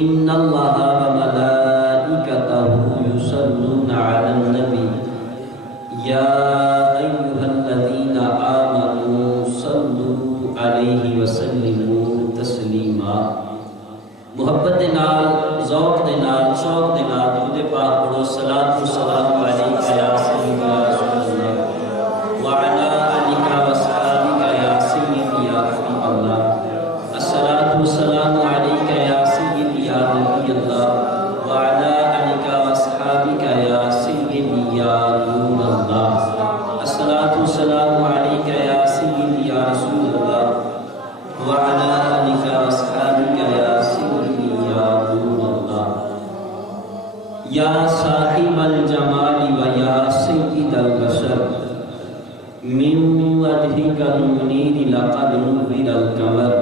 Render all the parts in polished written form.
ان اللہ وملائکتہ یصلون علی النبی یا ایھا الذین آمنوا صلوا علیہ وسلموا تسلیما۔ محبت دے نال، ذوق دے نال، شوق دے نال درود پاک پڑھو۔ صلاۃ و سلام علیک یا سیدی یا رسول اللہ وعلی آلک و اصحابک یا سیدی یا حبیب اللہ۔ الصلاۃ والسلام علیک یا سیدی یا نبی اللہ وعلی آلک و اصحابک یا سیدی یا نور اللہ۔ الصلاۃ والسلام علیک یا سیدی یا رسول اللہ وعلی آلک و اصحابک یا سیدی یا نور اللہ۔ یا صاحب الجمال و یا سید البشر من وجهك المنیر لقد نور القمر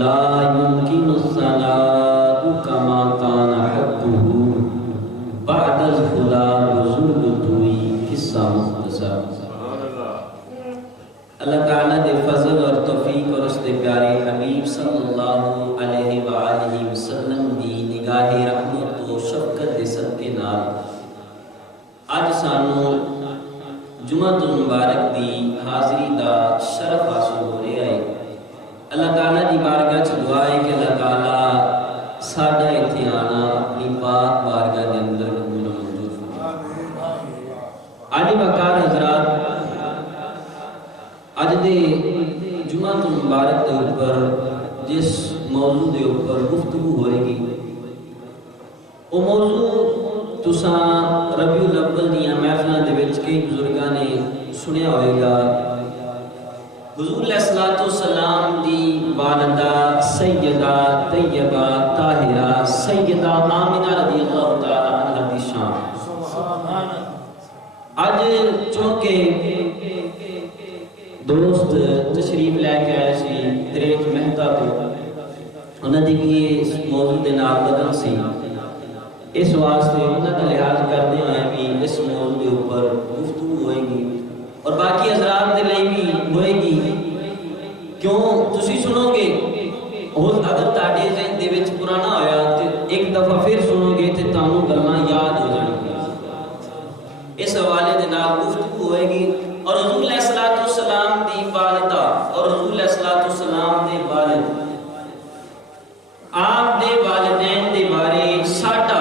لا يمكن الثناء كما كان حقه بعد الخلا بزرگ توئی قصہ مختصر۔ اللہ تعالیٰ دے فضل اور توفیق اور اس دے پیارے حبیب صلی اللہ علیہ وآلہ وسلم دی نگاہ رحمت و شفقت دے صدقے نال اج سانو جمعۃ المبارک دی حاضری دا شرف حاصل ہو رہا ہے۔ اللہ تعالیٰ دی بارگاہ چ دعا ہے کہ اللہ تعالیٰ ساڈا ایتھے آنا اپنی پاک بارگاہ دے اندر قبول و منظور فرمائے۔ عالی وقار حضرات، اج دے جمعۃ المبارک دے اوپر جس موضوع دے اوپر گفتگو ہوئے گی وہ موضوع تساں ربیع الاول دیاں محفلاں دے وچ کئی بزرگاں نے سنیا ہوئے گا۔ حضور علیہ الصلوۃ والسلام دی والدہ سیدہ طیبہ طاہرہ سیدہ آمنہ رضی اللہ تعالی عنہا دی شان۔ اج چونکہ دوست تشریف لے کے آئے سی دریج مہتا تو انہاں دی بھی اس موضوع دے نال بدن سی، اس واسطے انہاں دا لحاظ کرتے ہوئے بھی اس موضوع دے اوپر گفتگو ہوئے گی اور باقی حضرات دے لئی بھی ہوئے گی۔ کیوں تسی سنو گے اور اگر تہاڈے ذہن دے وچ پرانا ہویا تے ایک دفعہ پھر سنو گے تے تانوں گلاں یاد ہو جان گی۔ اس حوالے دے نال گفتگو ہوئے گی اور حضور علیہ الصلوۃ والسلام دی والدہ اور حضور علیہ الصلوۃ والسلام دے والد آپ دے والدین دے بارے ساڈا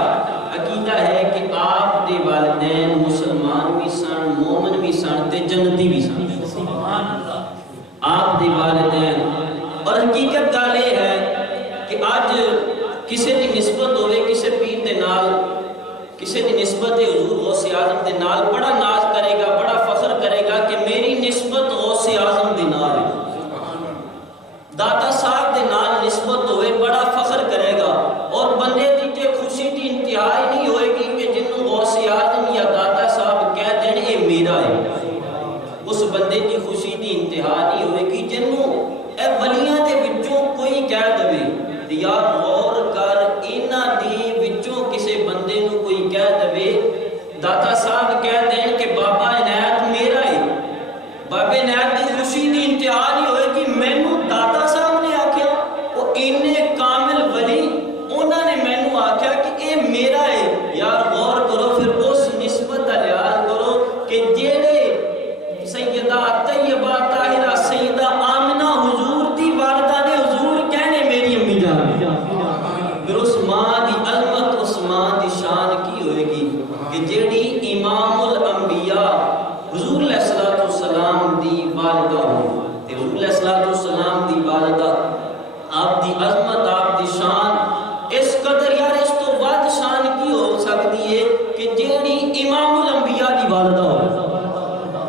عقیدہ ہے کہ آپ دے والدین مسلمان بھی سن، مومن بھی سن تے جنتی بھی سن۔ سبحان اللہ۔ آپ دے والدین، اور حقیقت گل یہ ہے کہ اج کسی دی نسبت ہوئے کسی پیر دے نال، کسی دی نسبت حضور غوث اعظم دے نال بڑا ناز کرے گا، بڑا فخر کرے گا کہ میری نسبت غوث اعظم دے نال ہے۔ داتا صاحب دے نال نسبت ہوئے بڑا فخر کرے گا، اور بندے دی تے خوشی دی انتہا ہی نہیں ہوئے گی کہ جنوں غوث اعظم یا داتا صاحب کہہ دین اے میرا ہے۔ اس بندے دی خوشی دی انتہا نہیں ہوئے گی جنوں اے ولیاں دے وچوں کوئی کہہ دے تے یار غور کر انہاں دی وچوں کسے بندے نوں کوئی کہہ دے داتا صاحب کہہ دین کہ بابا عنایت میرا ہے، بابا عنایت دی خوشی دی انتہا نہیں ہوئے گی مینوں داتا صاحب نے آکھیا، وہ اینے کامل ولی انہاں نے مینوں آکھیا کہ اے میرا ہے۔ یار غور کرو، پھر اس نسبت دا لحاظ کرو کہ جیڑے سیدہ طیبہ طاہرہ سیدہ آمنہ حضور دی والدہ نے حضور کہنے میری امی جان، پھر اس ماں دی عظمت، اس ماں دی شان کی ہوئے گی کہ جیڑی امام الانبیاء حضور علیہ الصلوۃ والسلام دی والدہ ہو تے حضور علیہ الصلوۃ والسلام دی والدہ آپ دی عظمت، آپ دی شان اس قدر، یار اس تو ود شان کی ہو سکتی ہے کہ جیڑی امام الانبیاء دی والدہ ہو،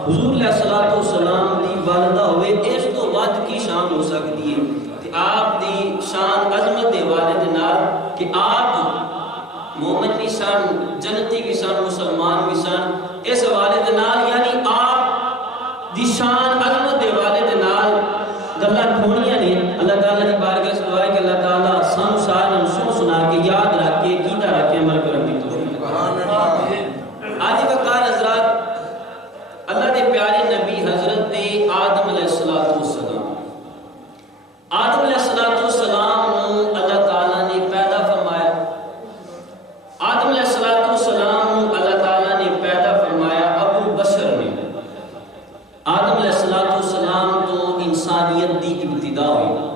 حضور علیہ الصلوۃ والسلام دی والدہ ہوئے، اس تو ود کی شان ہو سکتی ہے کہ آپ دی شان عظمت دے والد نال کہ آپ مومن بھی سن، جنتی بھی سن، مسلمان بھی سن، اس والد نال یعنی آپ دی شان عظمت دے والد نال گلاں کھونیاں نے۔ اللہ تعالیٰ دی بارگاہ سے دعا ہے کہ اللہ تعالیٰ سانو سارے سن سنا کے یاد رکھ کے کیتا رکھ کے عمل کرن دی توفیق عطا۔ آج وقار حضرات، اللہ دے پیارے نبی حضرت آدم علیہ السلام، آدم علیہ السلام نو اللہ تعالیٰ نے پیدا انسانیت دی ابتدا ہوئی.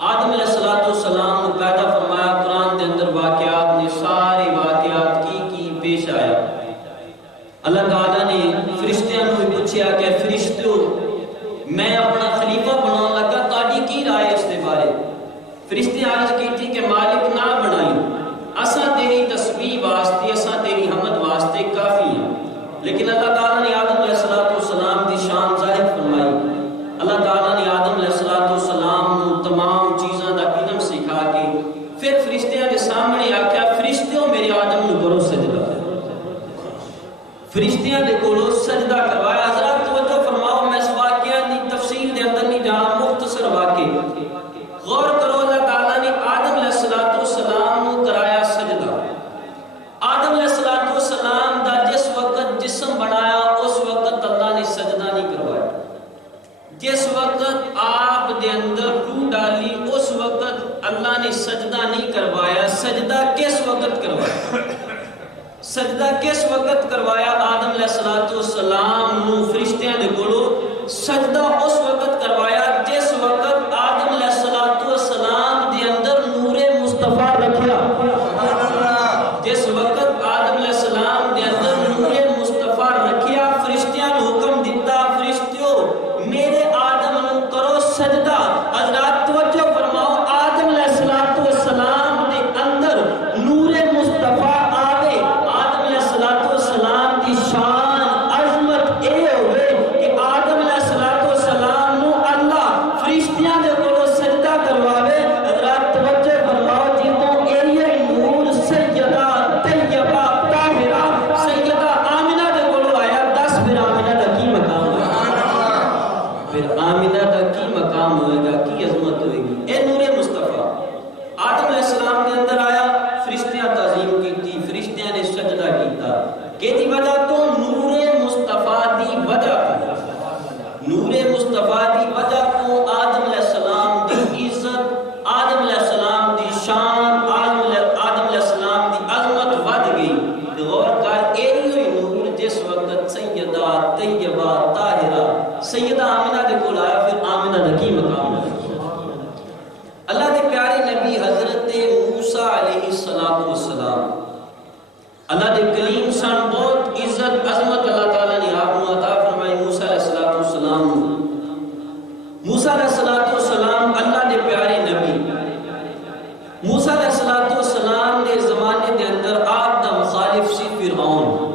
آدم علیہ السلام کو پیدا فرمایا. قرآن کے اندر واقعات نے سارے واقعات کی پیش آیا. اللہ تعالیٰ نے فرشتیاں کو پوچھا کہ فرشتو میں اپنا خلیفہ بناؤں لگا, تاڑی کی رائے اس کے بارے. فرشتے عرض کی تھی کہ مالک نہ بنائی, اساں تیری تسبیح واسطے, اساں تیری حمد واسطے کافی ہیں. لیکن اللہ تعالیٰ نے آدم علیہ السلام کی شان ظاہر فرمائی. اللہ تعالیٰ نے آدم علیہ السلام کو تمام چیزاں دا علم سکھا کے پھر فرشتیاں کے سامنے آکھیا فرشتیوں میرے آدم نو کرو سجدہ. فرشتیاں دے کولو سجدہ کروایا. حضرات توجہ فرماؤ, میں اس واقعہ دی تفصیل دے اندر نہیں جانا, مختصر واقعہ غور کرو. اللہ تعالیٰ نے آدم علیہ السلام نو کرایا سجدہ. آدم علیہ السلام دا جس وقت جسم بنایا اس وقت اللہ نے سجدہ نہیں کروایا. جس وقت آپ دے اندر روح ڈالی اس وقت اللہ نے سجدہ نہیں کروایا. سجدہ کس وقت کروایا؟ سجدہ کس وقت کروایا؟ آدم علیہ السلام نو فرشتیاں دے کولو سجدہ اس وقت کروایا جس وقت آدم علیہ السلام دے اندر نور مصطفیٰ رکھیا. جس وقت آدم علیہ السلام دے اندر نور مصطفیٰ رکھیا, فرشتیاں نو حکم دیتا فرشتیوں میرے آدم نو کرو سجدہ. حضرات توجہ فرماؤ, آدم علیہ السلام دے اندر نور مصطفیٰ آوے. آدم علیہ السلام کی شان عظمت اے ہوئے کہ آدم علیہ السلام نو اللہ فرشتیاں دے کولو سجدہ کرواوے. حضرات توجہ فرماؤ, جیتوں ایریے نور سیدہ طیبہ طاہرہ سیدہ آمنہ دے کولو آیا. 10 پھر آمنہ دا کی مقام ہوگا, پھر آمنہ دا کی مقام ہوئے گا, کی عظمت ہوئے گی. اے نور مصطفیٰ آدم علیہ السلام کے اندر آیا, فرشتیاں تعظیم کی تھی, فرشتیاں نے سجدہ کیتا. کہ دی وجہ تو نور مصطفیٰ دی وجہ تو, نور مصطفیٰ دی وجہ تو آدم علیہ السلام دی عزت, آدم علیہ السلام دی شان, آدم علیہ السلام دی عظمت ود گئی. غور کر, ایری ہوئی نور جس وقت سیدہ طیبہ طاہرہ سیدہ آمنہ دے کول آیا, پھر آمنہ دا کی مقام ہے. اللہ دے پیارے نبی حضرت موسیٰ علیہ السلام, اللہ دے کلیم سن, بہت عزت عظمت اللہ تعالیٰ نے آپ کو عطا فرمائی. موسیٰ علیہ السلام, موسیٰ علیہ السلام اللہ دے پیارے نبی. موسیٰ علیہ السلام دے زمانے دے اندر آپ دا مخالف سی فرعون.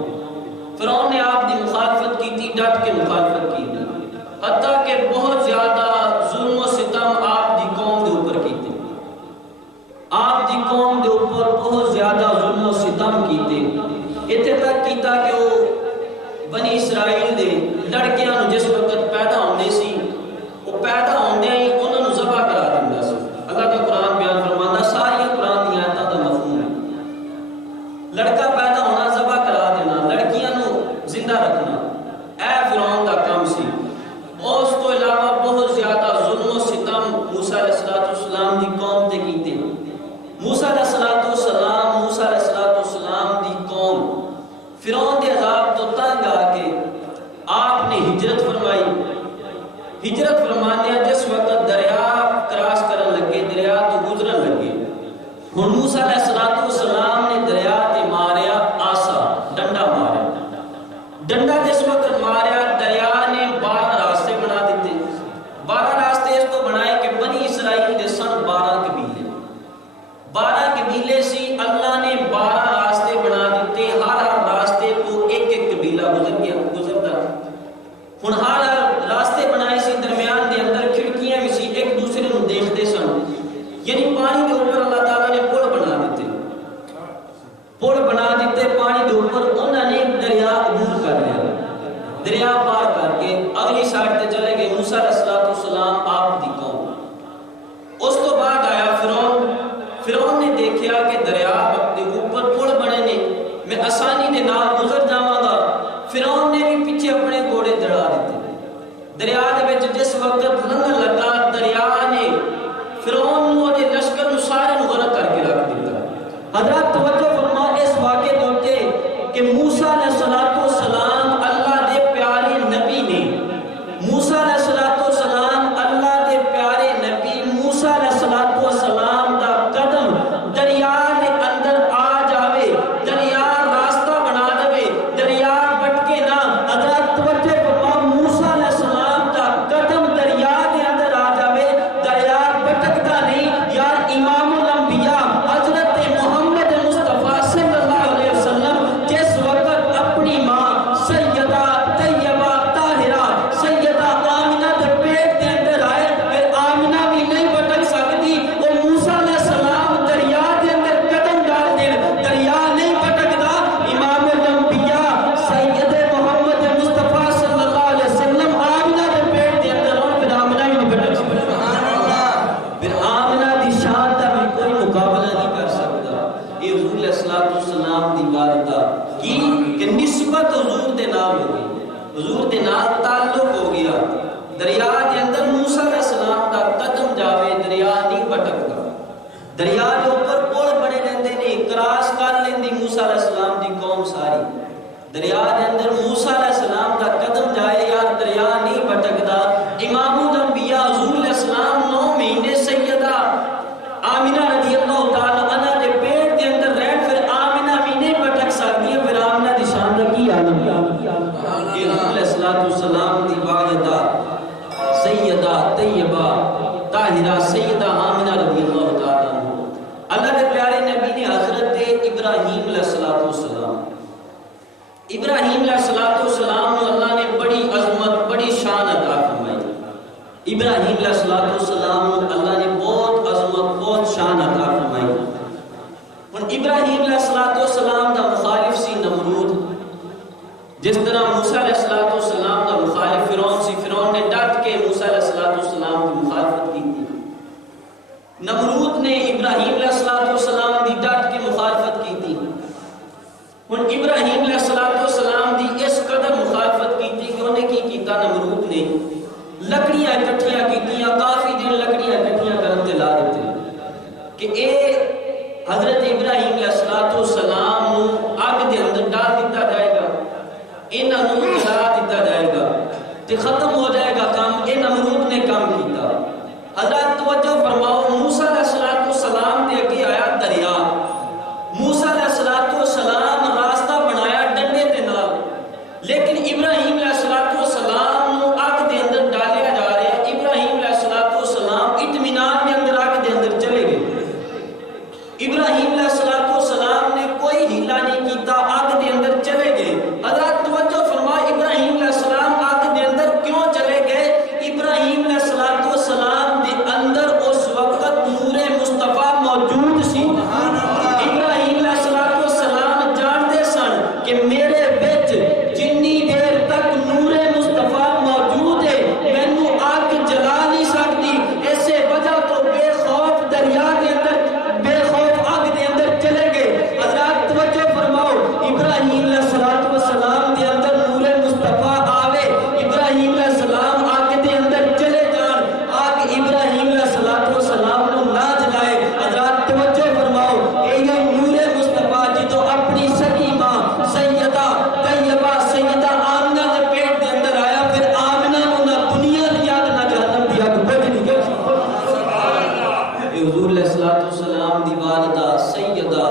فرعون نے آپ دی مخالفت کی تھی, ڈٹ کے مخالفت کی تھی, حتیٰ کہ بہت زیادہ ظلم و ستم آپ دی قوم دے اوپر کی تھی. آپ دی قوم دے اوپر بہت زیادہ ظلم و ستم کیتے. اتنے تک کیتا کہ وہ بنی اسرائیل دے لڑکیاں نو جس وقت پیدا ہوندے سی, وہ پیدا ہوندے ہی انہوں نے ذبح کرا دیندا سی. اللہ کا قرآن بیان فرماندا, ساری قرآن دی آیاتاں دا مفہوم ہے. لڑکا پیدا ہونا ذبح کرا دینا, لڑکیاں نو زندہ رکھنا, اے فرعون دا کام سی. اس تو علاوہ بہت زیادہ ظلم و ستم موسیٰ علیہ السلام دی قوم تے کیتے. موسیٰ علیہ السلام دی قوم فرعون دے عذاب تو تنگ آ کے آپ نے ہجرت فرمائی. ہجرت فرمانے جس وقت دریا کراس کرن لگے, دریا تو گزرن لگے. ہن موسیٰ علیہ السلام نے دریا تے ماریا آسا, ڈنڈا ماریا. ڈنڈا جس وقت ماریا, دریا نے 12 راستے بنا دیتے. 12 راستے اس تو بنائے کہ بنی اسرائیل دے سن 12 قبیلے. 12 قبیلے سی, اللہ نے 12 راستے بنا دیتے. ہر راستے کو ایک ایک قبیلہ گزرتا. ہن ہر راستے بنائے سی, درمیان دے اندر کھڑکیاں بھی سی, ایک دوسرے نو دیکھتے سن. یعنی پانی کے اوپر اللہ تعالیٰ نے پل بنا دیتے. پل بنا دیتے پانی کے اوپر. انہوں نے دریا عبور کر لیا, دریا پار کر کے اگلی سائڈ تے چلے گئے. موسیٰ علیہ السلام آپ دی قوم. اس تو بعد آیا فرعون. فرعون نے دیکھا کہ دریا کے اوپر پل بنے نے, میں آسانی دے نال گزر جاواں گا. فرعون نے بھی پیچھے اپنے گھوڑے دڑا دیتے. دریا دے وچ جس وقت لنگھن لگا, دریا نے فرعون نو دے لشکر نو سارے نو حضور دے نال تعلق ہو گیا، دریا دے اندر موسیٰ علیہ السلام دا قدم جاوے دریا نہیں بھٹکدا، دریا دے اوپر پل بنے رہندے نے، کراس کر لیندی موسیٰ علیہ السلام دی قوم ساری، دریا دے اندر موسیٰ علیہ السلام دا قدم جائے یار دریا نہیں بھٹکدا۔ امام الانبیاء حضور علیہ السلام 9 مہینے سیدہ آمنہ رضی اللہ تعالی عنہ دے پیٹ دے اندر رہن، پھر آمنہ بھی نہیں بھٹک سکتی ہے، پھر آمنہ دی شان دا کی عالم ہے۔ یہ حضور علیہ السلام دی والدہ سیدہ طیبہ طاہرہ سیدہ آمنہ رضی اللہ تعالی عنہ، اللہ کے پیارے نبی نے حضرت ابراہیم علیہ السلام، ابراہیم علیہ السلام نے اللہ نے بڑی عظمت بڑی شان عطا فرمائی، ابراہیم علیہ السلام نے اللہ نے بہت عظمت بہت شان عطا فرمائی۔ اور ابراہیم علیہ السلام دا مخالف سی نمرود، جس طرح موسیٰ علیہ السلام دا مخالف فرعون سی، فرعون نے ڈٹ کے موسیٰ علیہ السلام کی مخالفت کی تھی، نمرود نے ابراہیم علیہ السلام دی ڈٹ کے مخالفت کی تھی۔ اور ابراہیم علیہ السلام دی اس قدر مخالفت کی تھی کہ انہیں کی کیتا، نمرود نے لکڑیاں اکٹھیاں کیتیاں، کافی دن لکڑیاں اکٹھیاں کرتے لا دیتے کہ اے حضرت ابراہیم علیہ السلام نو آگ دے اندر ڈال دیتا جائے گا، انہاں نو جلا دیتا جائے گا تے ختم ہو جائے گا کام۔ اے نمرود نے کام کیتا۔ حضرت توجہ فرماؤ، موسیٰ علیہ السلام دے اگے آیا دریا، موسیٰ علیہ السلام راستہ بنایا ڈنڈے دے نال، لیکن ابراہیم علیہ السلام نو آگ دے اندر ڈالیا جا رہا ہے۔ ابراہیم علیہ السلام اطمینان دے اندر آگ دے اندر چلے گئے، ابراہیم علیہ السلام نے کوئی ہیلا نہیں کیتا، آگ دے اندر چلے گئے۔ حضرت توجہ فرما، ابراہیم علیہ السلام آگ دے اندر کیوں چلے گئے؟ ابراہیم علیہ السلام دے اندر اس وقت نور مصطفیٰ موجود سی۔ ابراہیم علیہ السلام جانتے سن کہ میرے بچ جنی دیر تک نور مصطفیٰ موجود ہے مینوں آگ جلا نہیں سکتی، ایسے وجہ تو بے خوف دریا دے اندر بے خوف آگ دے اندر چلے گئے۔ حضرات توجہ فرماؤ، ابراہیم علیہ السلام دے اندر نور مصطفیٰ آوے، ابراہیم علیہ السلام آگ دے اندر چلے جان، آگ ابراہیم علیہ السلام کو نہ جلائے۔ حضرات توجہ فرماؤ، اے نور مصطفیٰ جدو اپنی سکی ماں سیدہ طیبہ سیدہ آمنہ دے پیٹ دے اندر آیا، پھر آمنہ نو نہ دنیا دی آگ نہ جہنم دی آگ کچھ نہیں گئی۔ حضور علیہ السلام دی والدہ سیدہ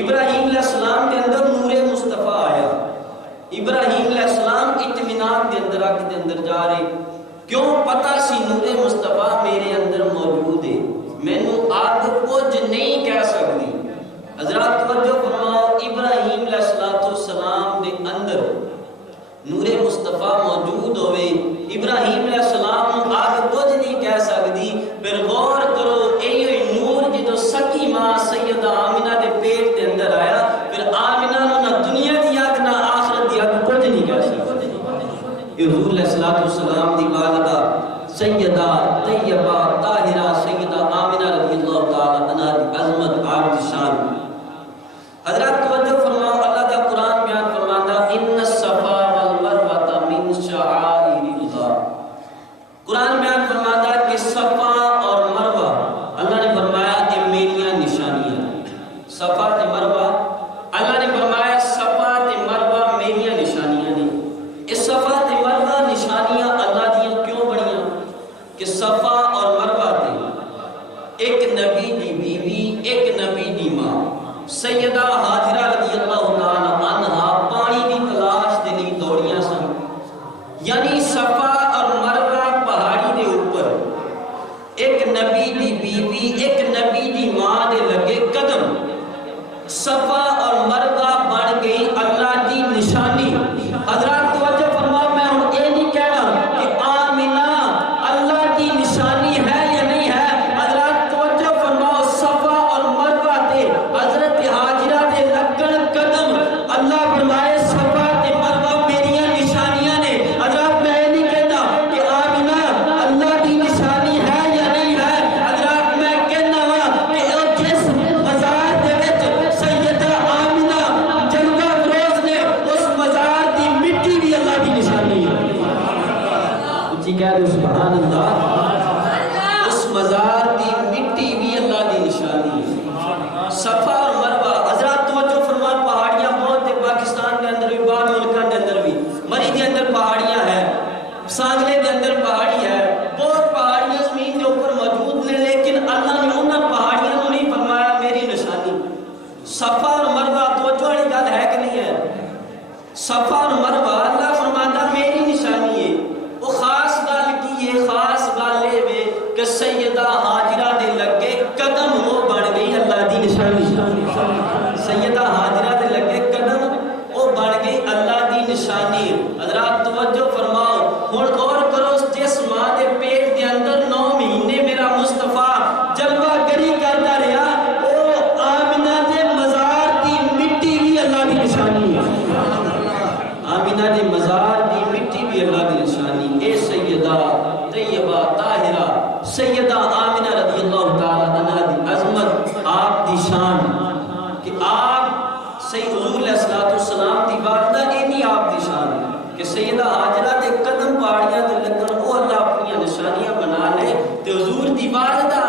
ابراہیم علیہ السلام کے اندر نور مصطفیٰ آیا، ابراہیم علیہ السلام اطمینان دے اندر آگ دے اندر جا رہے، کیوں؟ پتہ سی نور مصطفیٰ میرے اندر موجود ہے، مینوں آگ کچھ نہیں کہہ سکتی۔ حضرات توجہ فرماؤ، ابراہیم علیہ السلام دے اندر نور مصطفیٰ موجود ہوئے، ابراہیم علیہ السلام آگ کچھ نہیں کہہ سکتی۔ پھر غور کرو، اے نور جدو سکی ماں سیدہ آمنہ دے پیٹ دے اندر آیا، پھر آمنہ نہ دنیا دی آگ نہ آخرت دی آگ کچھ نہیں کہہ سکتی۔ حضور علیہ السلام دی والدہ سیدہ طیبہ طاہرہ سیدہ آمنہ رضی اللہ تعالی عنہ دی عظمت آپ دی شان۔ حضرات توجہ فرماؤ، اللہ کا قرآن بیان فرماتا ان الصفا والمروہ من شعائر اللہ، قرآن بیان فرماتا کہ صفا اور مروہ اللہ نے فرمایا کہ میریاں نشانیاں، صفا تے مروہ اللہ نے فرمایا صفا تے مروہ میریاں نشانیاں نے۔ اس صفا تے مروہ نشانیاں اللہ دیاں کیوں بنیاں؟ کہ صفا اور مروہ تے ایک نبی دی بیوی ایک نبی دی ماں سیدہ حاجرہ رضی اللہ تعالی عنہا پانی دی تلاش دے لیے دوڑیاں سن، یعنی صفا اور مروہ پہاڑی دے اوپر ایک نبی دی بیوی ایک نبی دی ماں دے لگے قدم، صفا اور مروہ بن گئی اللہ دی نشانی۔ حضرات توجہ فرماؤ، میں ہوں یہ نہیں کہنا کہ آمنہ اللہ دی نشانی ہے یا نہیں ہے۔ حضرات توجہ فرماؤ، صفا اور مروہ تے حضرت حاجرہ دے لگن قدم، اللہ فرمائے صفا تے مروہ میریاں نشانیاں نے۔ حضرات میں یہ نہیں کہنا کہ آمنہ اللہ دی نشانی ہے یا نہیں ہے۔ حضرات میں کہنا وا کہ جس بازار دے وچ سیدہ سیدہ ہاجرہ دے لگے قدم وہ بن گئی اللہ دی نشانی. سیدہ ہاجرہ دے لگے قدم وہ بن گئی اللہ دی نشانی. حضرات توجہ فرماؤ, ہن غور کرو, جس ماں دے پیٹ دے اندر 9 مہینے میرا مصطفیٰ جلوہ گری کرتا رہا, او آمنہ دے مزار دی مٹی بھی اللہ دی نشانی ہے. آمنہ دے مزار دی مٹی بھی اللہ دی نشانی. اے سیدہ طیبہ طاہرہ سیدہ آمنہ رضی اللہ تعالی عنہ دی عظمت, آپ دی شان کہ آپ سید حضور علیہ السلام دی والدہ, اینی آپ دی شان کہ سیدہ ہاجرہ دے قدم پاڑیاں دے لگن او اللہ اپنی نشانیاں بنا لے, تے حضور دی والدہ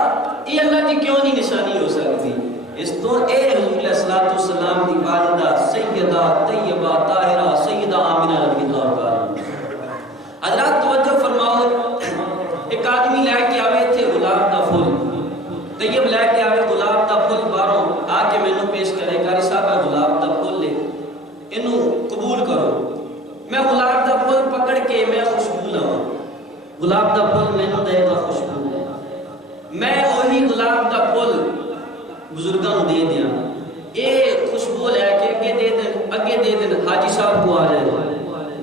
یہ اللہ دی کیوں نہیں نشانی ہو سکتی؟ اس تو اے حضور علیہ السلام دی والدہ سیدہ طیبہ طاہرہ سیدہ آمنہ رضی اللہ تعالی. حضرات توجہ فرماؤ, ایک آدمی لے کے آوے تھے گلاب دا پھول, طیب لے کے آوے گلاب دا پھول باروں آ کے مینوں پیش کرے, قاری صاحب گلاب دا پھول لے, انہوں قبول کرو. میں گلاب دا پھول پکڑ کے میں خوشبو لوں, گلاب دا پھول مینوں دے گا خوشبو, میں وہی گلاب دا پھول بزرگاں نوں دے دیاں, اے خوشبو لے کے اگے دے دین حاجی صاحب کو آ جائے,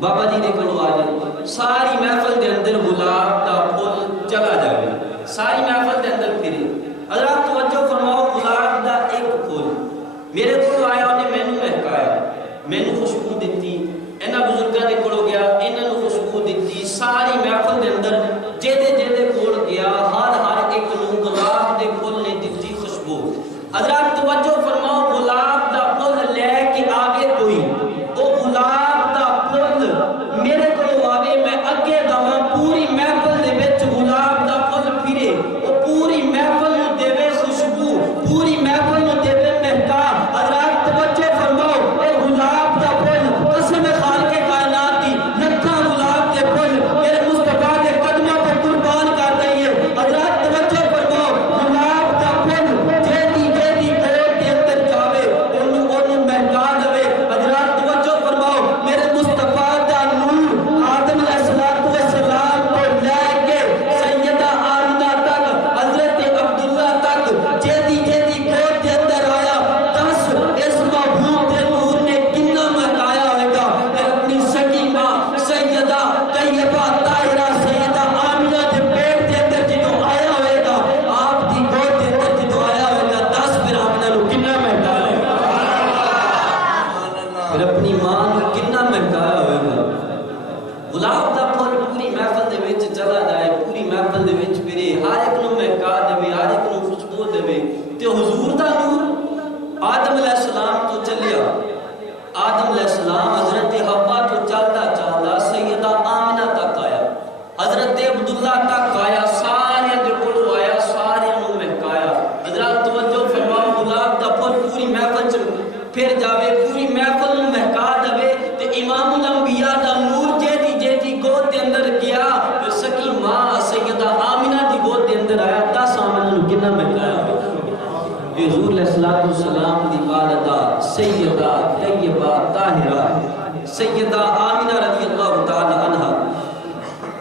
بابا جی دے کولوں آ جائے, ساری محفل دے اندر گلاب دا پھول چلا جائے, ساری محفل دے اندر پھرے. حضرات توجہ فرماؤ, گلاب دا ایک پھول میرے کو آیا, انہیں مینوں مہکایا, مینوں خوشبو دتی, انہاں بزرگاں دے کولوں گیا, انہاں نوں خوشبو دتی, ساری محفل دے اندر جیدے کول گیا ہر ایک نوں گلاب دے پھول نے دتی خوشبو. حضرات توجہ فرماؤ, گلاب دا پھول لے کے آگے کوئی, او گلاب دا پھول میرے کو آوے, میں اگے داواں, پوری محفل دے وچ گلاب دا پھول پھرے, او پوری محفل نوں دے خوشبو, پوری محفل نوں دے مہکا. حضرات توجہ فرماؤ, اے گلاب دا پھول قسم خالق کائنات دی لکھاں گلاب دے پھول میرے مصطفیٰ دے قدموں پہ قربان کر دئی ہے. حضرات توجہ فرماؤ, گلاب دا پھول جیدی کوٹ دے اندر جاوے انہوں مہکا دے. حضرات توجہ فرماؤ, میرے مصطفیٰ دا نور آدم علیہ السلام کو لے کے سیدہ آمنہ تک, حضرت عبداللہ تک جیدی کوٹ دے اندر آیا. 10 اس محبوب دے نور نے کتنا مہکایا ہوئے گا. پھر اپنی سکی ماں سیدہ طیبہ طاہرہ سیدہ آمنہ دے پیٹ دے اندر جدوں آیا ہوئے گا, آپ دی گود دے اندر جدوں آیا ہوئے گا, 10 پھر آمنہ نوں کتنا مہکایا ہوئے گا, پھر اپنی ماں نوں کتنا مہکایا ہوئے گا. گلاب دا پھول پوری محفل دے وچ چلا جائے, پوری محفل دے وچ پھرے, ہر ایک نوں مہکا دے, ہر ایک نوں خوشبو دے, تے حضور دا نور آدم علیہ السلام تو چلیا, آدم علیہ السلام حضرت حوا تو چلتا سیدہ آمنہ تک آیا, حضرت عبداللہ تک آیا, سارے دے کولوں آیا, سارے نوں مہکایا. حضرات توجہ فرماؤ, گلاب دا پھول پوری محفل چ پھر جاوے, پوری محفل نوں مہکا دے, تے امام الانبیاء دا نور جیدی گود دے اندر گیا, پھر سکی ماں سیدہ آمنہ دی گود دے اندر آیا, 10 آمنہ نوں کتنا مہکایا ہوئے. حضور علیہ السلام دی والدہ سیدہ طیبہ طاہرہ سیدہ آمنہ رضی اللہ تعالی عنہ.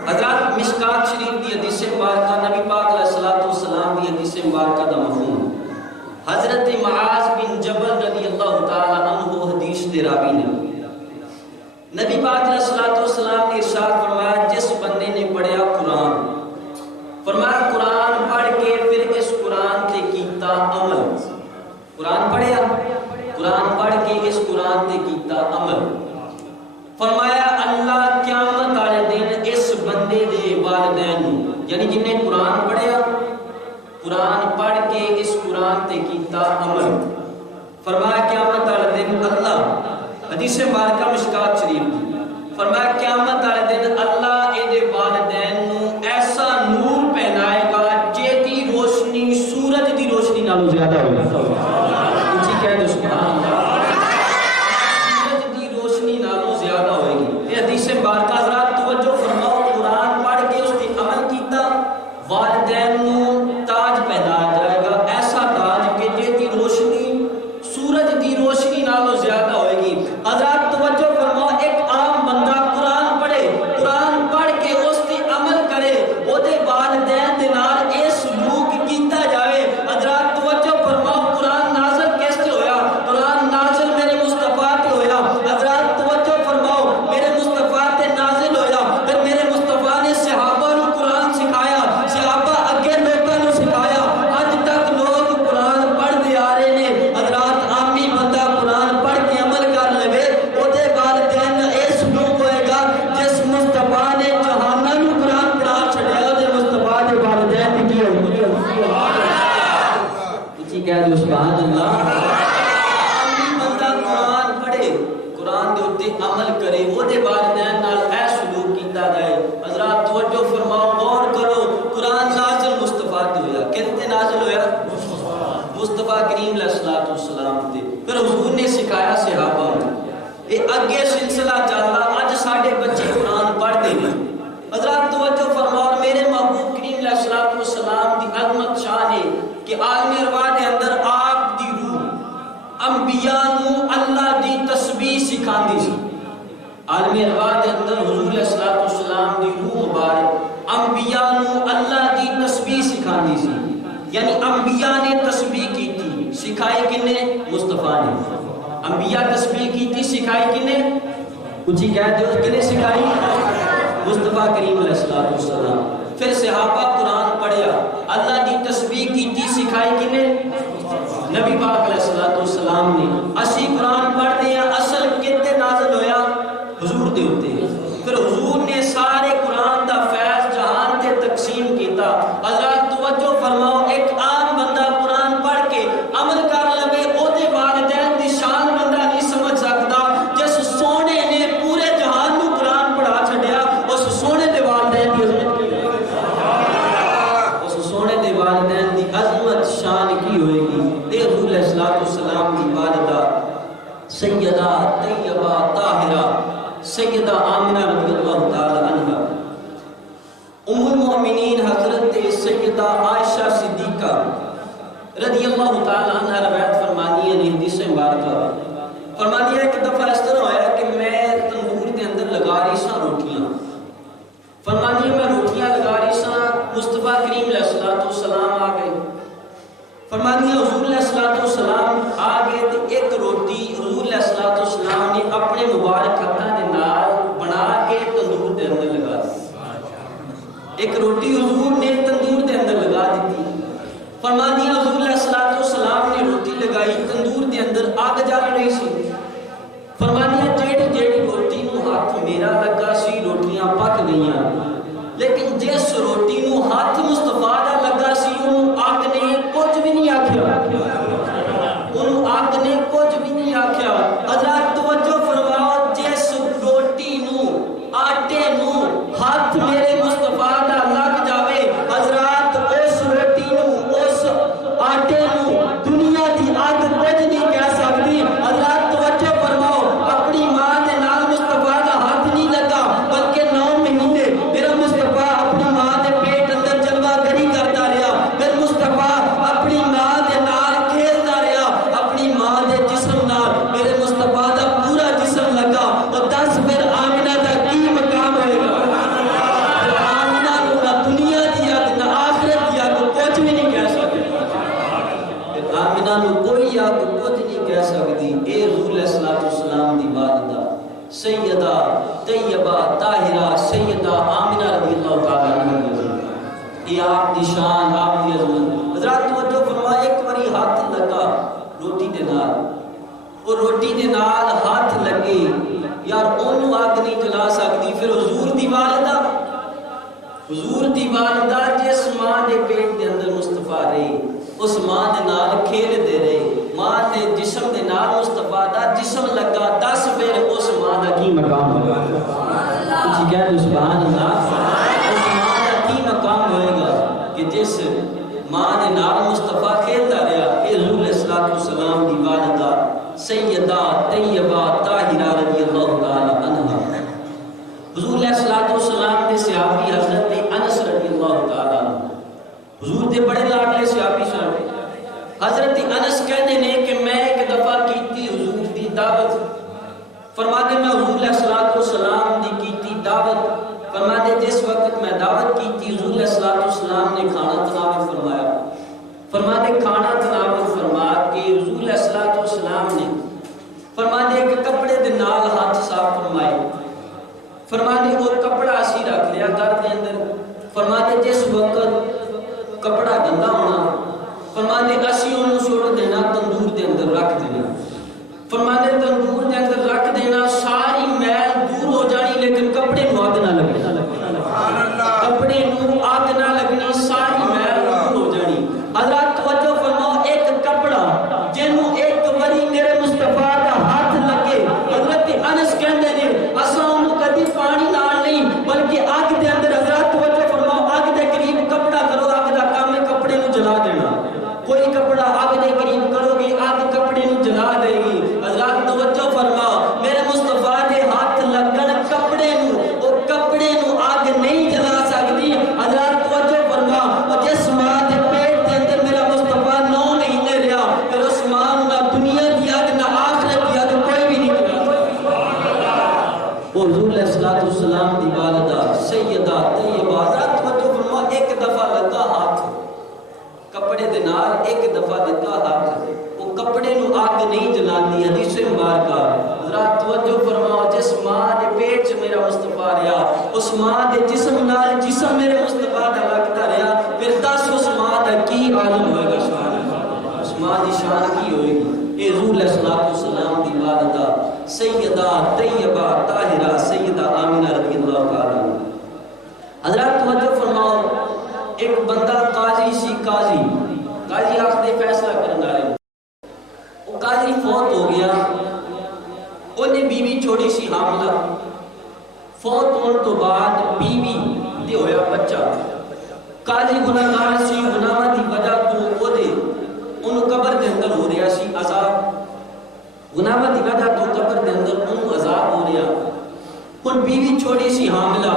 حضرات مشکات شریف دی حدیث مبارکہ, نبی پاک علیہ السلام دی حدیث مبارکہ دا مفہوم, حضرت معاذ بن جبل رضی اللہ تعالی عنہ حدیث دے راوی نے, نبی پاک علیہ السلام نے ارشاد فرمایا, جس بندے نے پڑھیا قرآن, فرمایا قرآن پڑھ کے پھر اس قرآن تے کیتا عمل, قرآن پڑھیا, قرآن پڑھ کے اس قرآن تے کیتا عمل, فرمایا اللہ قیامت والے دن اس بندے دے والدین, یعنی جن نے قرآن پڑھیا, قرآن پڑھ کے اس قرآن تے کیتا عمل, فرمایا قیامت والے دن اللہ, حدیث مبارکہ مشکات شریف, فرمایا قیامت والے دن اللہ اے دے والدین نوں ایسا نور پہنائے گا جیدی روشنی سورج دی روشنی نالوں زیادہ ہوگی. اونچی کہہ دو سبحان اللہ, سورج دی روشنی نالوں زیادہ ہوئے گی. یہ حدیث مبارکہ حضرات توجہ فرماؤ, قرآن پڑھ کے اس تے عمل کیتا, والدین نوں تاج پہنایا جائے گا, ایسا تاج کہ جیدی روشنی سورج دی روشنی نالوں زیادہ ہوئے گی. حضرات توجہ فرماؤ, ایک عام بندہ قرآن پڑھے, قرآن پڑھ کے اس تے عمل کرے, وہ دے والدین دے نال اس سبحان اللہ. بندہ قرآن پڑھے، قرآن دے اوتے عمل کرے، وہ دے والدین نال اے سلوک کیتا جائے. حضرات توجہ فرماؤ، غور کرو. قرآن نازل مصطفیٰ تے ہویا، کہتے نازل ہویا مصطفیٰ کریم علیہ الصلوۃ والسلام تے. پھر حضور نے سکھایا صحابہ کو. یہ اگے سلسلہ چلدا، اج ساڈے بچے قرآن پڑھتے ہیں. حضرات توجہ فرماؤ، میرے محبوب کریم علیہ الصلوۃ والسلام دی عظمت شان ہے کہ عالم ارواح دے اندر آپ دی روح انبیاء نو اللہ دی تسبیح سکھاندی سی. عالم ارواح دے اندر حضور علیہ الصلوۃ والسلام دی روح مبارک انبیاء نو اللہ دی تسبیح سکھاندی سی. یعنی انبیاء نے تسبیح کیتی، سکھائی کنے؟ مصطفیٰ نے. انبیاء تسبیح کیتی، سکھائی کنے؟ کچھ کہہ دو، کنے سکھائی؟ مصطفیٰ کریم علیہ الصلوۃ والسلام. پھر صحابہ قرآن پڑھیا، اللہ دی تسبیح کیتی، سکھائی کنے؟ نبی پاک علیہ الصلوۃ والسلام نے. اسی قرآن پڑھتے ہیں، اصل کتے نازل ہویا؟ حضور دے ہوتے. پھر حضور نے سارے قرآن دا فیض جہان تے تقسیم کیتا. حضرات توجہ فرماؤ، ایک عام بندہ قرآن پڑھ کے عمل کر لگے، او دے والدین دی شان بندہ نہیں سمجھ سکتا. جس سونے نے پورے جہان نو قرآن پڑھا چھڈیا، اس سونے دے والدین دی عظمت کی، اس سونے دے والدین دی عظمت شان کی ہوئے گی. اے حضور علیہ الصلوۃ والسلام دی والدہ سیدہ طیبہ طاہرہ سیدہ آمنہ رضی اللہ تعالی عنہ، ام المؤمنین حضرت سیدہ عائشہ صدیقہ رضی اللہ تعالی عنہ روایت فرمانی ہے حدیث مبارکہ. فرمانی ہے کہ دفعہ اس طرح ہویا کہ میں تندور کے اندر لگا رہی سا روٹیاں. فرمانی ہے میں روٹیاں لگا رہی سا، مصطفیٰ کریم علیہ الصلوۃ والسلام آ گئے. فرمانی ہے حضور علیہ الصلوۃ والسلام آ گئے تو ایک روٹی حضور علیہ الصلوۃ والسلام نے اپنے مبارک ہاتھاں دے نال بنا کے تندور دے اندر لگا دی. ایک روٹی حضور نے تندور دے اندر لگا دی. فرمانی ہے حضور علیہ الصلوۃ والسلام نے روٹی لگائی، تندور دے اندر آگ جل رہی سی. فرمانی ہے جیڑی جیڑی روٹی نو ہاتھ میرا لگا سی روٹیاں پک گئیاں، لیکن جس روٹی نو ہاتھ مصطفیٰ دا لگا سی انہوں آگ نے کچھ بھی نہیں آکھیا، انہوں آگ نے کچھ بھی نہیں آکھیا. حضرات توجہ فرماؤ، جس روٹی نو آٹے نو ہاتھ میرے مصطفیٰ دا لگ جاوے، حضرات اس روٹی نو اس آٹے نو دنیا دی آگ کچھ نہیں کہہ سکتی. حضرات توجہ فرماؤ، اپنی ماں دے نال مصطفیٰ دا ہاتھ نہیں لگا، بلکہ 9 مہینے میرا مصطفیٰ اپنی ماں دے پیٹ اندر جلوہ گری کرتا رہا. پھر مصطفیٰ اپنی ماں دے نال کھیلتا رہا، اپنی ماں دے جسم نال میرے مصطفیٰ دا پورا جسم لگا. اور 10 پھر آمنہ دا کی مقام ہوئے گا؟ آمنہ کو نہ دنیا دی آگ نہ آخرت دی آگ کچھ بھی نہیں کہہ سکتی. آمنہ نو کوئی آگ کچھ نہیں کہہ سکتی. اے حضور علیہ الصلوۃ والسلام دی والدہ سیدہ طیبہ طاہرہ سیدہ آمنہ رضی اللہ تعالی عنہ، یہ آپ دی شان، آپ دی عظمت. حضرات توجہ فرمائے، ایک باری ہاتھ لگا روٹی دے نال، اور روٹی دے نال ہاتھ لگے یار انہوں آگ نہیں جلا سکتی. پھر حضور دی والدہ، حضور دی والدہ جس ماں دے پیٹ دے اندر مصطفیٰ رہے، اس ماں دے نال کھیل دے رہے، ماں دے جسم دے نال مصطفیٰ دا جسم لگا. 10 پھر اس ماں دا کی مقام ہوگا؟ کچھ کہہ دو سبحان اللہ. اس ماں دا کی مقام ہوئے گا کہ جس ماں دے نال مصطفیٰ کھیلتا رہا. اے حضور علیہ الصلوۃ والسلام دی والدہ سیدہ طیبہ طاہرہ رضی اللہ تعالی عنہ. حضور علیہ الصلوۃ والسلام دے صحابی حضرت انس رضی اللہ تعالی عنہ، حضور دے بڑے لاڈلے صحابی سن. حضرت انس کہتے ہیں کہ میں ایک دفعہ کیتی حضور دی دعوت. فرماتے میں حضور علیہ الصلوۃ والسلام دی کیتی دعوت. فرماتے جس وقت میں دعوت کیتی حضور علیہ الصلوۃ والسلام نے کھانا تناول فرمایا. فرماتے کھانا تناول فرما کے حضور علیہ الصلوۃ والسلام نے فرماتے کہ کپڑے دے نال ہاتھ صاف فرمائے. فرماتے وہ کپڑا اسی رکھ لیا گھر دے اندر. فرماتے جس وقت کپڑا گندا ہونا، فرماتے اسی انہوں چھوڑ دینا تندور دے اندر رکھ دینا. فرماتے تندور دے اندر رکھ دینا، ساری میل دور ہو جانی لیکن کپڑے نو آگ نہ لگنی، کپڑے نو آگ نہ لگنی، ساری میل دور ہو جانی. حضرات توجہ فرماؤ، ایک کپڑا کپڑے دے نال ایک دفعہ دتا ہاتھ وہ کپڑے نو اگ نہیں جلاندی حدیث مبارکہ حضرات توجہ فرماؤ جس ماں دے پیٹ چ میرا مصطفیٰ رہیا اس ماں دے جسم نال جسم میرے مصطفیٰ دا لگتا رہیا پھر دس اس ماں دا کی عالم ہوئے گا سبحان اللہ اس ماں دی شان کی ہوئے گی اے حضور علیہ السلام دی والدہ سیدہ طیبہ طاہرہ سیدہ آمنہ رضی اللہ تعالی حضرات توجہ فرماؤ ایک بندہ قاضی سی قاضی آخری فیصلہ کرنے والے وہ قاضی فوت ہو گیا انہیں بیوی چھوڑی سی حاملہ فوت ہونے تو بعد بیوی دے ہویا بچہ قاضی گناہگار سی گناہ دی وجہ تو وہ دے انہوں قبر دے اندر ہو رہا سی عذاب گناہ دی وجہ تو قبر دے اندر انہوں عذاب ہو رہا ان بیوی چھوڑی سی حاملہ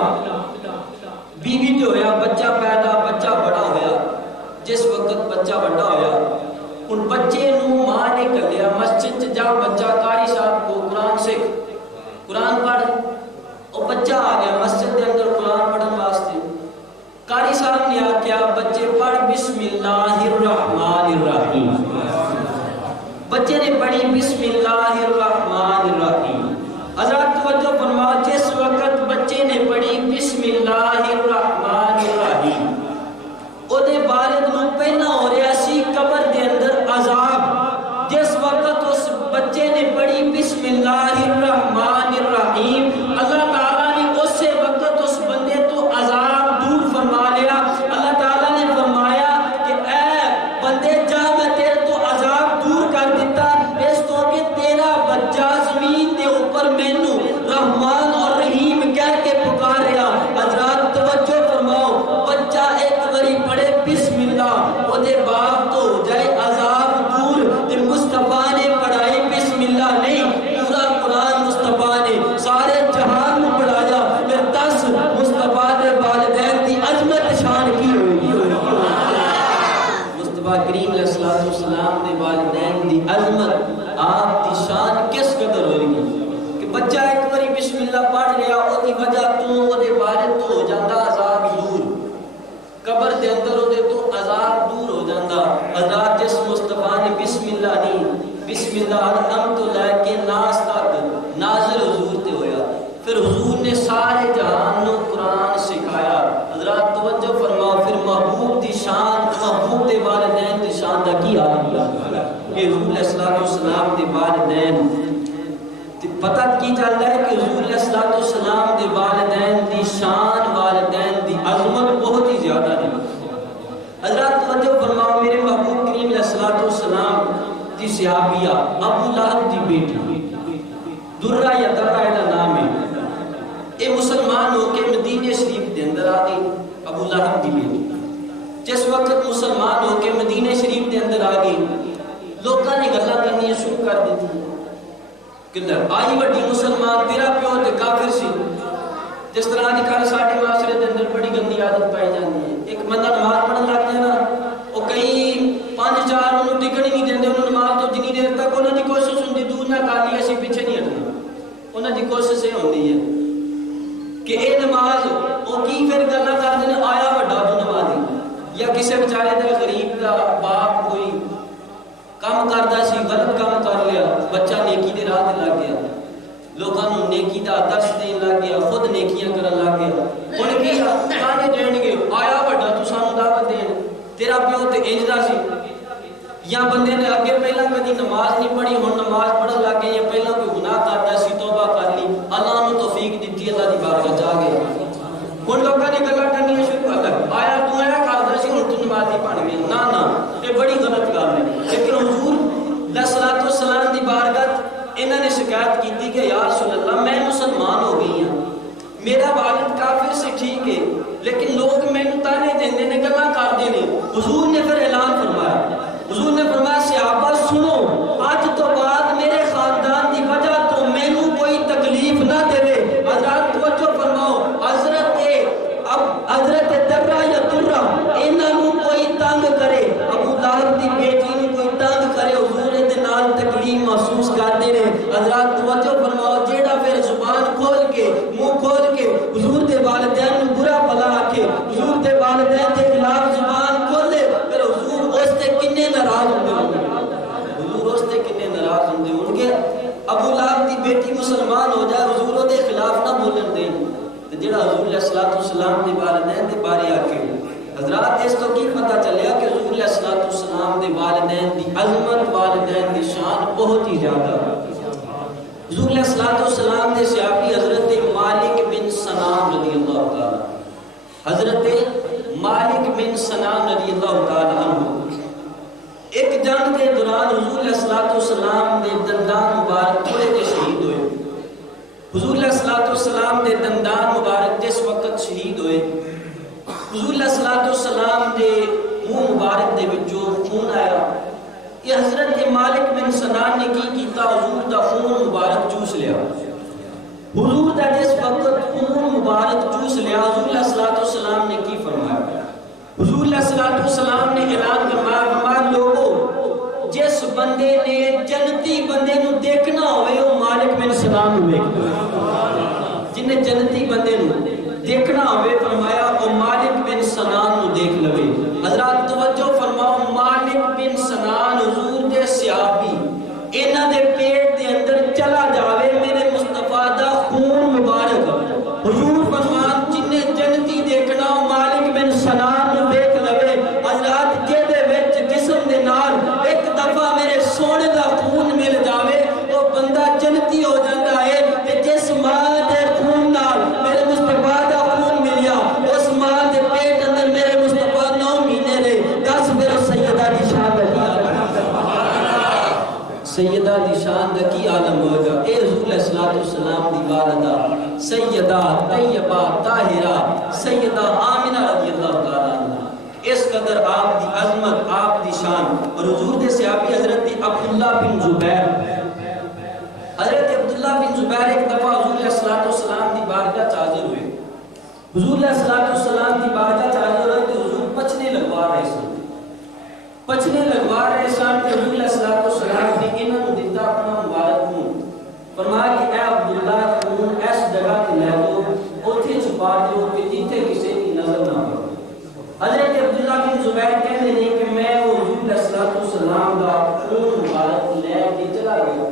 بیوی دے ہویا بچہ پیدا بچہ بڑا ہویا جس وقت بچہ بڑا ہویا ان بچے نو ماں نے کر لیا مسجد جا بچہ قاری صاحب کو قرآن سکھ قرآن پڑھ اور بچہ آ گیا مسجد کے اندر قرآن پڑھن واسطے قاری صاحب نے کیا بچے پڑھ بسم اللہ الرحمن الرحیم بچے نے پڑھی بسم اللہ الرحمن الرحیم حضرات توجہ فرما جس وقت بچے نے پڑھی بسم اللہ الرحمن الرحیم او دے والد نو پہلا ہو رہا سی قبر دے اندر عذاب جس وقت اس بچے نے پڑھی بسم اللہ الرحمن الرحیم اللہ تعالیٰ نے اس سے وقت اس بندے تو عذاب دور فرما لیا اللہ تعالیٰ نے فرمایا کہ اے بندے جا میں تیرے تو عذاب دور کر دیتا اس تو کہ تیرا بچہ زمین دے اوپر مینو رحمان اور رحیم کہہ کے پکار رہا حضرات توجہ فرماؤ بچہ ایک باری پڑھے بسم اللہ وہ دے باپ تو ہو جائے عذاب دور تے مصطفیٰ نے پڑھائی بسم اللہ نہیں پورا قرآن مصطفیٰ نے سارے جہان میں پڑھایا پھر 10 مصطفیٰ دے والدین دی عظمت شان کی ہوئی مصطفیٰ کریم علیہ السلام دے والدین دی عظمت آپ دی شان کس قدر ہوئی کہ بچہ ایک باری بسم اللہ پڑھ لیا وہ دی وجہ تو وہ دے والد تو ہو جاندہ عذاب دور قبر دے اندر ہو دے تو عذاب دور ہو جاندہ حضرات جس مصطفیٰ نے بسم اللہ نہیں بسم اللہ الحمد تو لے کے ناس تک نازل حضور تے ہویا پھر حضور نے سارے جہان نو قرآن سکھایا حضرات توجہ فرماؤ پھر محبوب دی شان محبوب دے والدین دی شان دا کی عالم کہ حضور علیہ السلام دے والدین پتہ کی چلتا ہے کہ حضور علیہ السلام دے والدین دی شان والدین دی عظمت بہت ہی زیادہ ہے حضرات توجہ فرماؤ میرے محبوب کریم علیہ السلام دی صحابیہ ابو لہب دی بیٹی درہ یا درہ دا نام ہے اے مسلمان ہو کے مدینہ شریف دے اندر آ گئی ابو لہب دی بیٹی جس وقت مسلمان ہو کے مدینہ شریف دے اندر آ گئی لوگوں نے گلا کرنی شروع کر دی تھی کہ آئی وڈی مسلمان تیرا پیو تے کافر سی جس طرح دی کل ساڈے معاشرے دے اندر بڑی گندی عادت پائی جاندی ہے ایک بندہ نماز پڑھن لگ جائے نا وہ کئی 5-4 انہوں ٹکن ہی نہیں دیندے انہوں نماز تو جنی دیر تک انہوں دی کوشش ہوندی دور نہ کر لی اسی پیچھے نہیں ہٹنا انہوں دی کوشش یہ ہوندی ہے کہ اے نماز وہ کی پھر گلا کر دے آیا وڈا تو نمازی یا کسی بیچارے دے غریب دا باپ کوئی کام کردا سی غلط کام کر لیا بچہ نیکی دے راہ تے لگ گیا لوگاں نوں نیکی دا درس دین لگ گیا خود نیکیاں کرن لگ گیا ہن کی کہاں دین گے آیا بڑا تو سانوں دعوت دین تیرا پیو تے انج دا سی یا بندے نے اگے پہلا کدی نماز نہیں پڑھی ہن نماز پڑھن لگ گئے یا پہلا کوئی گناہ کردا سی توبہ کر لی اللہ نوں توفیق دتی اللہ دی بارگاہ جا گیا ہن لوگاں نے گلاں کرنیاں شروع کر آیا تو ایہ کردا سی ہن تو نمازی بن گیا نا نا یہ بڑی غلط گل ہے لیکن حضور علیہ السلام دی بارگاہ انہوں نے شکایت کی تھی کہ یا رسول اللہ میں مسلمان ہو گئی ہوں میرا والد کافر سے ٹھیک ہے لیکن لوگ میں تانے دینے نے گلاں کر دینے حضور نے پھر اعلان فرمایا حضور نے فرمایا صحابہ سنو آج تو بعد میرے خاندان دی وجہ تو میں کوئی تکلیف نہ دے حضرات توجہ فرماؤ حضرت درہ یا درہ انہوں کوئی تنگ کرے ابو لہب دی بیٹی نے کوئی تنگ کرے حضور دے نال تکلیف محسوس کرتے ہیں حضرات توجہ فرماؤ جیڑا پھر زبان کھول کے منہ کھول کے حضور دے والدین برا بھلا آکھے حضور دے والدین کے خلاف بہت ہی زیادہ۔ حضور علیہ الصلوۃ والسلام نے صحابی حضرت مالک بن سنان رضی اللہ تعالیٰ، حضرت مالک بن سنان رضی اللہ تعالیٰ عنہ ایک جنگ کے دوران حضور علیہ الصلوۃ والسلام نے دندان مبارک تھوڑے کے شہید ہوئے۔ حضور علیہ الصلوۃ والسلام نے دندان مبارک جس وقت شہید ہوئے، حضور علیہ الصلوۃ والسلام نے منہ مبارک دے وچوں خون آیا۔ یہ حضرت مالک بن سنان نے کی کیتا، حضور دا خون مبارک چوس لیا۔ حضور دا جس وقت خون مبارک چوس لیا، حضور علیہ الصلوۃ والسلام نے کی فرمایا؟ حضور علیہ الصلوۃ والسلام نے اعلان فرمایا، لوگوں جس بندے نے جنتی بندے نو دیکھنا ہوئے وہ مالک بن سنان ہوئے، جن نے جنتی بندے نو دیکھنا ہوئے فرمایا وہ مالک بن سنان نو دیکھ لوے۔ حضرات توجہ فرماؤ، مالک بن سنان حضور دے صحابی، انہاں دے پیٹ دے اندر چلا جاوے میرے مصطفیٰ دا خون مبارک، حضور فرمان جن نے جنتی دیکھنا وہ مالک بن سنان نو دیکھ لوے۔ حضرات جیدے وچ جسم دے نال ایک دفعہ میرے سونے دا خون مل جاوے وہ بندہ جنتی ہو جاتا ہے۔ تے جس ماں دے خون نال میرے مصطفیٰ دا خون ملیا، اس ماں دے پیٹ اندر میرے مصطفیٰ 9 مہینے رہے۔ دس میرے سیدہ دی شان دی سیدہ دی شان دا کی عالم ہوگا۔ اے حضور علیہ الصلوۃ والسلام دی والدہ سیدہ طیبہ طاہرہ سیدہ آمنہ رضی اللہ تعالیٰ عنہ، اس قدر آپ دی عظمت، آپ دی شان۔ اور حضور دے صحابی حضرت عبداللہ بن زبیر، حضرت عبداللہ بن زبیر ایک دفعہ حضور علیہ الصلوۃ والسلام دی بارگاہ حاضر ہوئے۔ حضور علیہ الصلوۃ والسلام دی بارگاہ حاضر ہوئے تو حضور پچھنے لگوا رہے سن، پچھنے لگوا رہے سن کہ حضور علیہ الصلوۃ والسلام نے انہوں نے دیتا اپنا مبارک خون، فرمایا کہ اے عبداللہ خون اس جگہ تے لے دو، اوتھے چھپا دو کہ جتھے کسی کی نظر نہ پڑے۔ حضرت عبداللہ بن زبیر کہتے ہیں کہ میں وہ حضور علیہ الصلوۃ والسلام کا خون مبارک لے کے چلا گیا۔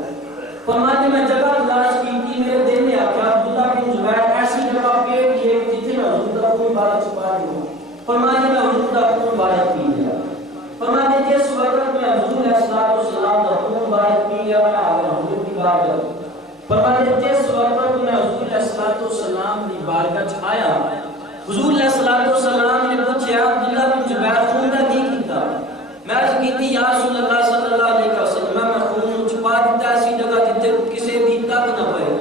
فرماتے میں جگہ تلاش کی تھی، میرے دل میں آیا عبداللہ بن زبیر ایسی جگہ پیٹ لیے جتھے میں حضور کا خون مبارک چھپا دوں۔ فرماتے میں حضور کا خون مبارک پی لیا۔ فرماتے جس وقت میں حضور علیہ الصلوۃ والسلام کا خون مبارک پی لیا، میں آ گیا حضور کی بارگاہ۔ فرماتے جس وقت میں حضور علیہ الصلوۃ والسلام کی بارگاہ آیا، حضور علیہ الصلوۃ والسلام نے پوچھا عبداللہ بن زبیر خون کا کی کیتا؟ میں عرض کی تھی یا رسول اللہ صلی اللہ علیہ وسلم میں خون چھپا دیتا ایسی جگہ جتنے کسی بھی تک نہ پائے۔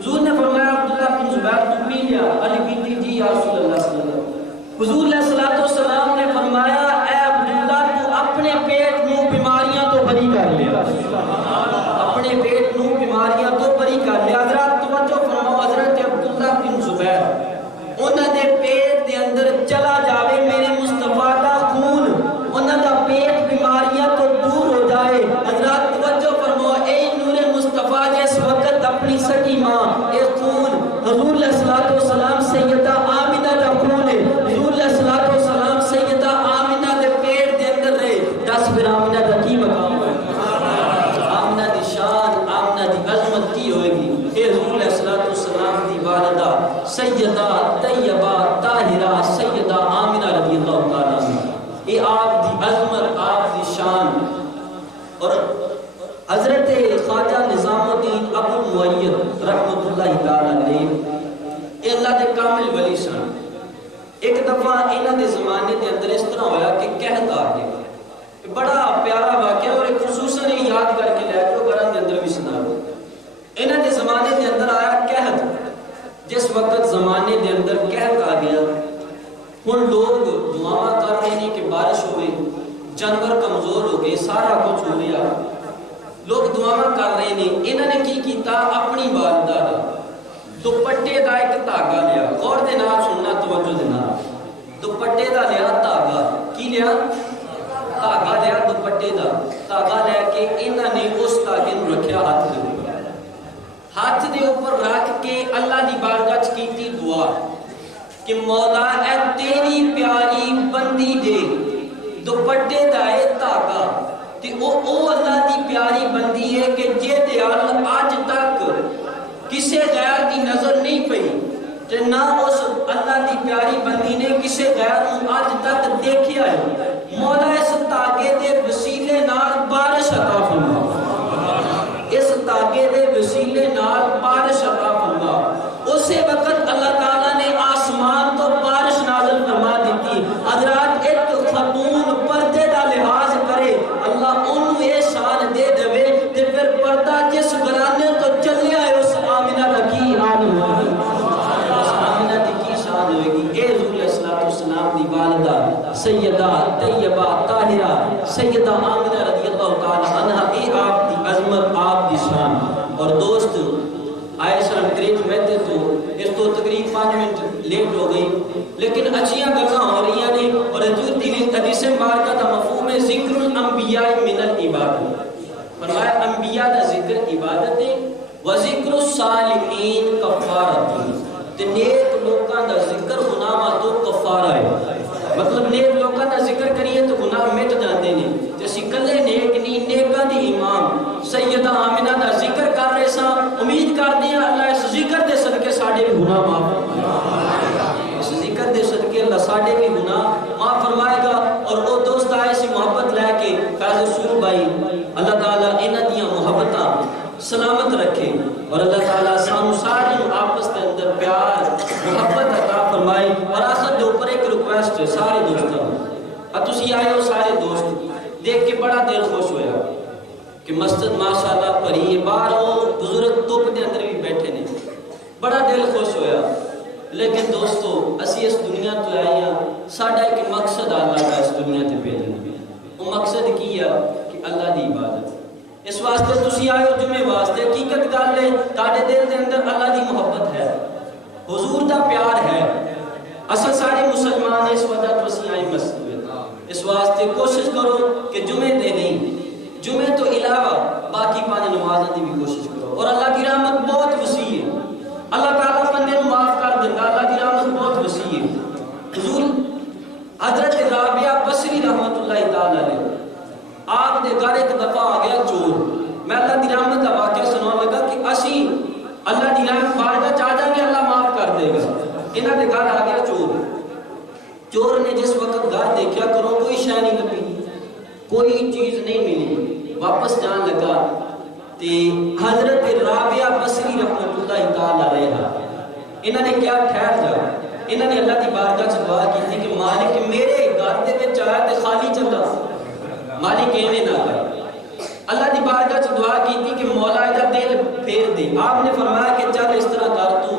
حضور نے فرمایا عبداللہ بن زبیر تو پی لیا؟ علی کی تھی جی یا رسول اللہ صلی اللہ علیہ وسلم۔ حضور علیہ الصلوۃ والسلام نے فرمایا اے عبداللہ تو اپنے پیٹ نو بیماریاں تو بری کر لیا، اپنے پیٹ نو بیماریاں تو بری کر لیا۔ حضرات توجہ فرماؤ، حضرت عبداللہ بن زبیر انہاں دے پیٹ دے اندر چلا جاوے میرے مصطفیٰ دا خون، انہاں دا پیٹ بیماریاں تو دور ہو جائے۔ حضرات توجہ فرماؤ، اے نور مصطفیٰ جس وقت اپنی سکی ماں اے خون حضور علیہ الصلوۃ والسلام سیدہ آمنہ دا خون ہے، حضور علیہ الصلوۃ والسلام سیدہ آمنہ دے پیٹ دے اندر رہے، دس پھر آمنہ دا کی مقام ہے؟ آمنہ دی شان، آمنہ دی عظمت کی ہوئے گی؟ اے حضور علیہ الصلوۃ والسلام دی والدہ سیدہ طیبہ طاہرہ سیدہ آمنہ رضی اللہ تعالیٰ عنہ، یہ آپ دی عظمت، آپ دی شان۔ اور حضرت خواجہ نظام الدین ابو المعید رحمۃ اللہ تعالیٰ علیہ، اے اللہ دے کامل ولی سن۔ ایک دفعہ انہاں دے زمانے دے اندر اس طرح ہویا کہ قحط آ گیا، بڑا پیارا واقعہ اور ایک خصوصاً یاد کر کے لے جو گھراں دے اندر بھی سنا دو۔ انہاں دے زمانے دے اندر آیا قحط، جس وقت زمانے دے اندر قحط آ گیا، ہن لوگ دعا کر رہے ہیں کہ بارش ہوئے، جانور کمزور ہو گئے، سارا کچھ ہو گیا، لوگ دعا کر رہے ہیں۔ انہوں نے کی کیتا اپنی والدہ دا دوپٹے دا ایک دھاگا لیا، غور دے نال سننا، توجہ دے نال، دوپٹے دا لیا دھاگا، کی لیا؟ دھاگا لیا دوپٹے دا، دھاگا لے کے انہوں نے اس دھاگے نوں رکھیا ہاتھ دے اوپر، ہاتھ دے اوپر رکھ کے اللہ دی بارگاہ وچ کیتی دعا کہ مولا اے تیری پیاری بندی دے دوپٹے دا اے دھاگا تے او اللہ دی پیاری بندی ہے کہ جے دے آج تک کسے غیر دی نظر نہیں پئی تے نہ اس اللہ دی پیاری بندی نے کسے غیر نوں آج تک دیکھیا ہے، مولا اس دھاگے دے وسیلے نال بارش عطا فرما، سیدہ آمنہ رضی اللہ تعالی عنہ اے آپ دی عظمت آپ دی شان اور دوست آئے سن کریج میں تھے تو اس تو تقریب 5 منٹ لیٹ ہو گئی لیکن اچھیاں گزاں ہو رہی ہیں اور حضور دی حدیث مبارکہ کا مفہوم ہے ذکر الانبیاء من العبادت فرمایا انبیاء دا ذکر عبادت ہے و ذکر الصالحین کفارت تے نیک لوکاں دا ذکر گناہاں تو کفارہ ہے مطلب نیک لوکاں دا ذکر کریے تو گناہ مٹ جاندے نے تے اسی کلے نیک نہیں نیکاں دی امام سیدہ آمنہ دا ذکر کر رہے ساں امید کرتے ہیں اللہ اس ذکر دے صدقے ساڈے بھی گناہ معاف اس ذکر دے صدقے اللہ ساڈے بھی گناہ معاف فرمائے گا اور وہ دوست آئے سی محبت لے کے فیض رسول بھائی اللہ تعالیٰ انہاں دیاں محبتاں سلامت رکھے اور اللہ تعالیٰ سانو سارے آپس کے اندر پیار محبت عطا فرمائے اور آخر دے اوپر ایک ریکویسٹ ہے سارے دوستوں اب تسی آئے ہو سارے دوست دیکھ کے بڑا دل خوش ہویا کہ مسجد ماشاءاللہ پڑھی ہے باہر وہ بزرگ توپ دے اندر بھی بیٹھے نے بڑا دل خوش ہویا لیکن دوستو اسی اس دنیا تو آئے ہیں ساڑھا ایک مقصد اللہ کا اس دنیا تے بھیجنا وہ مقصد کی ہے کہ اللہ دی عبادت اس واسطے تسی آئے ہو جمعے واسطے حقیقت گل ہے تاڑے دل دے اندر اللہ دی محبت ہے حضور دا پیار ہے اصل سارے مسلمان اس وجہ تو اسی آئے مسجد اس واسطے کوشش کرو کہ جمعے دے نہیں جمعے تو علاوہ باقی 5 نمازوں دی بھی کوشش کرو اور اللہ کی رحمت بہت وسیع ہے اللہ تعالیٰ بندے کو معاف کر دیتا اللہ کی رحمت بہت وسیع ہے حضور حضرت رابعہ بصری رحمت اللہ تعالیٰ علیہ آپ دے گھر ایک دفعہ آ گیا چور میں اللہ کی رحمت کا واقعہ سنانے لگا کہ اسی اللہ کی رحمت بارگاہ چاہ جائیں گے اللہ معاف کر دے گا انہاں دے گھر آ گیا چور چور نے جس وقت گھر دیکھا کرو کوئی شے نہیں لبھی کوئی چیز نہیں ملی واپس جان لگا تے حضرت رابعہ بصری رحمت اللہ تعالی علیہ انہاں نے کیا ٹھہر جا انہاں نے اللہ کی بارگاہ سے دعا کی تھی کہ مالک میرے گھر دے وچ آیا تے خالی چلا مالک ایویں نہ کر اللہ کی بارگاہ سے دعا کی تھی کہ مولا دا دل پھیر دے آپ نے فرمایا کہ چل اس طرح کر تو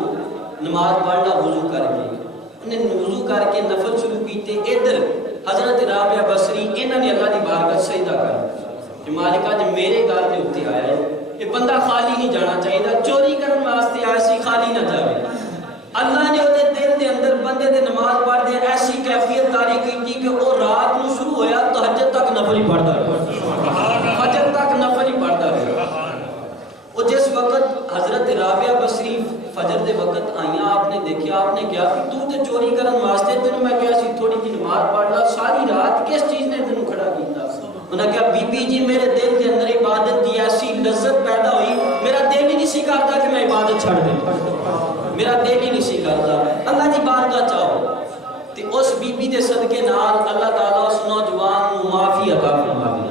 نماز پڑھنا وضو کر کے انہیں وضو کر کے نفل شروع کیتے ادھر حضرت رابعہ بصری انہوں نے اللہ کی بارگاہ سجدہ کر کہ مالک آج میرے گھر کے اوپر آیا ہے یہ بندہ خالی نہیں جانا چاہیے چوری کرنے واسطے آیا سی خالی نہ جاوے اللہ نے وہ دل دے اندر بندے دے نماز پڑھ دے ایسی کیفیت طاری کی کہ وہ رات نو شروع ہویا تہجد تک نفل ہی پڑھتا رہا فجر تک نفل ہی پڑھتا رہا وہ جس وقت حضرت رابعہ بصری فجر دے وقت آئیاں آپ نے دیکھا آپ نے کیا کہ تو تے چوری کرن واسطے تینوں میں کیا سی تھوڑی کی نماز پڑھ لا ساری رات کس چیز نے تینوں کھڑا کیتا انہوں نے کہا بی بی جی میرے دل کے اندر عبادت کی ایسی لذت پیدا ہوئی میرا دل ہی نہیں سی کرتا کہ میں عبادت چھڑ دوں میرا دل ہی نہیں سی کرتا اللہ کی بارگاہ چاہو تے اس بی بی دے صدقے نال اللہ تعالیٰ اس نوجوان کو معافی عطا فرما دے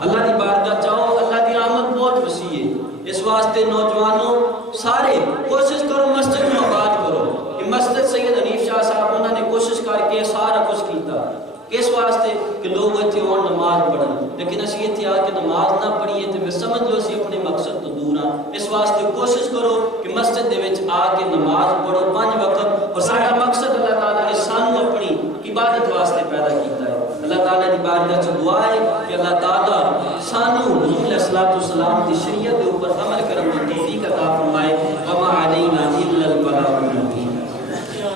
اللہ کی بارگاہ چاہو اللہ کی رحمت بہت وسیع ہے اس واسطے نوجوانوں سارے کوشش کرو مسجد میں آباد کرو کہ مسجد سید حنیف شاہ صاحب انہوں نے کوشش کر کے سارا کچھ کیتا اس واسطے کہ لوگ اتنے اور نماز پڑھن لیکن اسی اتنے آ کے نماز نہ پڑھیے تو پھر سمجھ لو اسی اپنے مقصد تو دور ہاں اس واسطے کوشش کرو کہ مسجد دے وچ آ کے نماز پڑھو 5 وقت اور سارا مقصد اللہ تعالیٰ نے سانو اپنی عبادت واسطے پیدا کیتا ہے اللہ تعالیٰ کی بارگاہ سے دعا ہے کہ اللہ تعالیٰ سانو حضور علیہ الصلوۃ والسلام کی شریعت کے اوپر عمل کرنے کی توفیق عطا فرمائے وما علینا